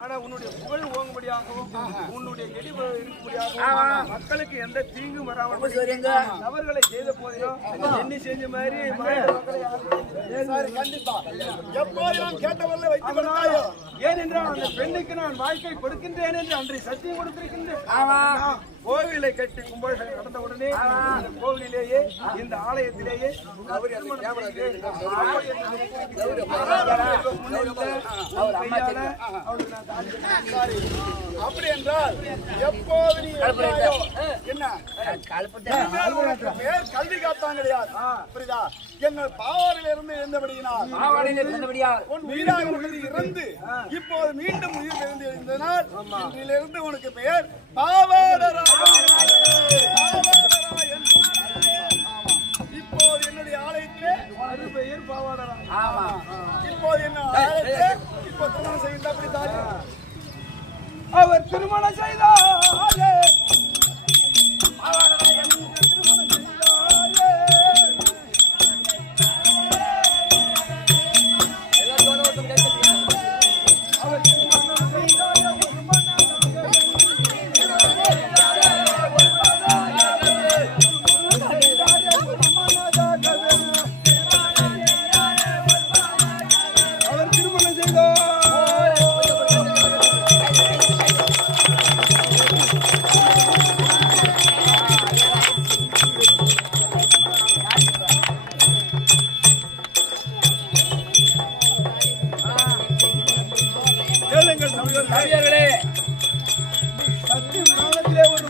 ஆனா உன்னுடைய புகழ் ஓங்கும்படியாகவும் உன்னுடைய கெடி இருக்கும்படியாகவும் மக்களுக்கு எந்த தீங்கும் வராமல் தவறுகளை செய்த போதிலும் எண்ணி செஞ்ச மாதிரி கண்டிப்பா. எப்போதும் கேட்டவர்களை கொண்டாயோ ஏனென்றால் அந்த பெண்ணுக்கு நான் வாழ்க்கை கொடுக்கின்றேன் என்று அன்றை சத்தியம் கொடுத்திருக்கின்றேன் கோவிலை கட்டி கும்பாபிஷேகம் நடந்த உடனே இந்த கோவிலிலேயே இந்த ஆலயத்திலேயே அவர் அப்படி என்றால் எப்போது நீ என்ன? உனக்கு மேல் கல்வி காத்தான் கிடையாது புரியுதா? என்ன பாவாரில் இருந்து இருந்தபடியினால் உன் உயிராக உள்ளது இறந்து இப்போது மீண்டும் உயிர் இருந்து இருந்ததனால் இன்றிலிருந்து உனக்கு பெயர். இப்போது என்னுடைய ஆலயத்திலே அது பெயர் பாவாடரா இப்போது என்ன ஆலயத்திலே இப்போ திருமணம் செய்கின்ற அப்படி தாய் அவர் திருமணம் செய்தாரே. சக்தி புராணத்திலே ஒரு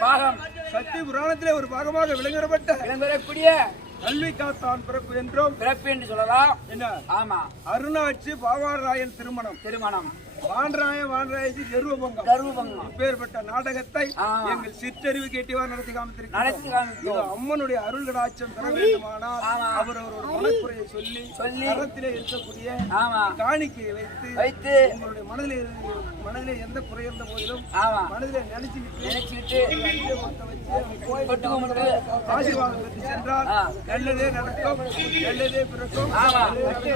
பாகம். சக்தி புராணத்திலே ஒரு பாகமாக விளங்கப்பட்ட இடம்பெறக்கூடிய கல்வி காத்தான் பிறப்பு என்றும் பிறப்பு என்று சொல்லலாம். என்ன? ஆமா. அருணாட்சி பாவாராயன் திருமணம். திருமணம். வான்ராய வான்ராயசி கர்வபங்கம் கர்வபங்கம் இப்பேற்பட்ட நாடகத்தை. எங்கள் சிற்றறிவு கேட்டிவா நடத்தி காமித்திருக்கிறோம் அம்மனுடைய அருள் கடாட்சம் பெற வேண்டுமானால். அவர் அவரோட மனக்குறையை சொல்லி சொல்லி. கரத்திலே இருக்கக்கூடிய காணிக்கையை வைத்து வைத்து உங்களுடைய மனதிலே மனதிலே எந்த குறை இருந்த போதிலும் மனதிலே நினைச்சுக்கிட்டு நினைச்சுக்கிட்டு ஆசீர்வாதம் பெற்று சென்றால். நல்லதே நடக்கும் நல்லதே பிறக்கும் ஆமா. நல்லதே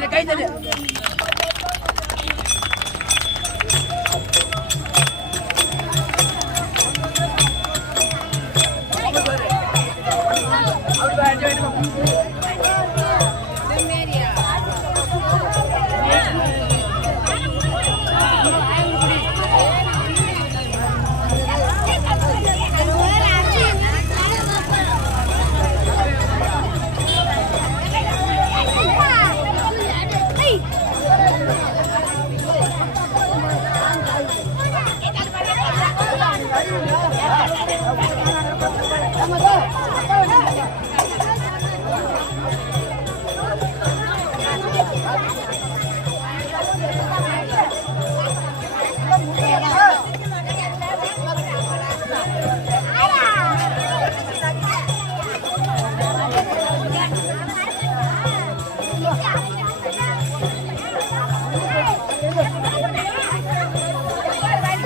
ತಲೆ ಕೈ ತಲೆ Thank you. Yeah.